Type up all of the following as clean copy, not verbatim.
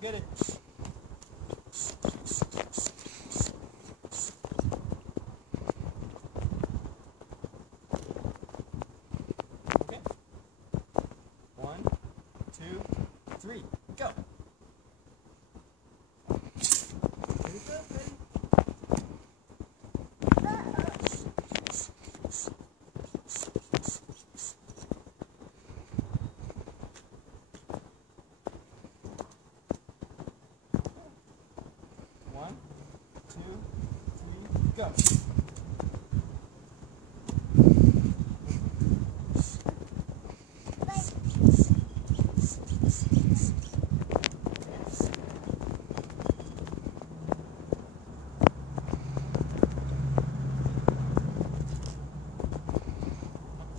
get it. Okay. 1, 2, 3, go. Here we go, ready? One, two, three, go.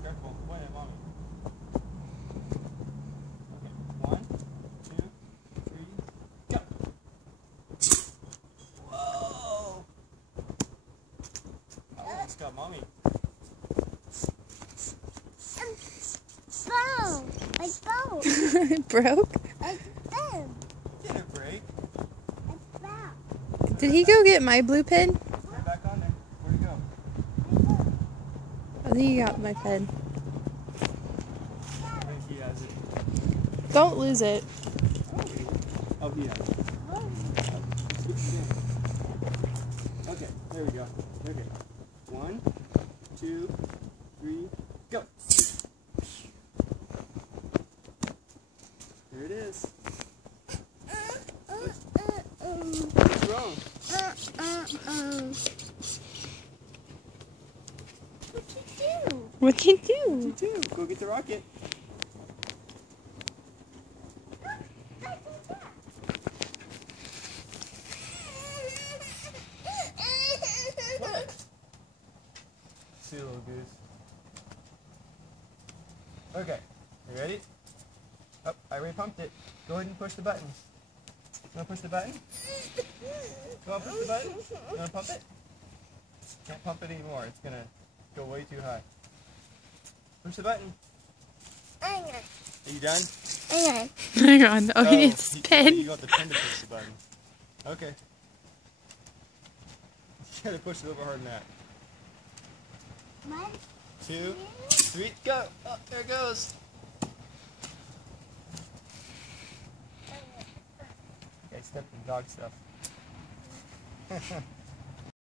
Careful, point at mommy. Okay, 1, 2, 3, go. Whoa! I almost got mommy. It's broke. It broke? It's broke. Did it break? It's broke. Did he go get my blue pen? Put it back on there. Where'd it go? I think he got my pen. I think he has it. Don't lose it. Oh, he has it. Okay, there we go. Okay. 1, 2, 3, go. There it is. What's wrong? What'd you do? You too. Go get the rocket. What? See you, little goose. Okay, you ready? Oh, I already pumped it. Go ahead and push the button. You want to push the button? Go on, push the button. You want to pump it? Can't pump it anymore. It's going to go way too high. Push the button. Hang on. Are you done? Hang on. Hang on. Oh, he needs his You pen. got the pen to push the button. Okay. You gotta push it a little harder than that. 1, 2, 3, go! Oh, there it goes. Okay, step in dog stuff.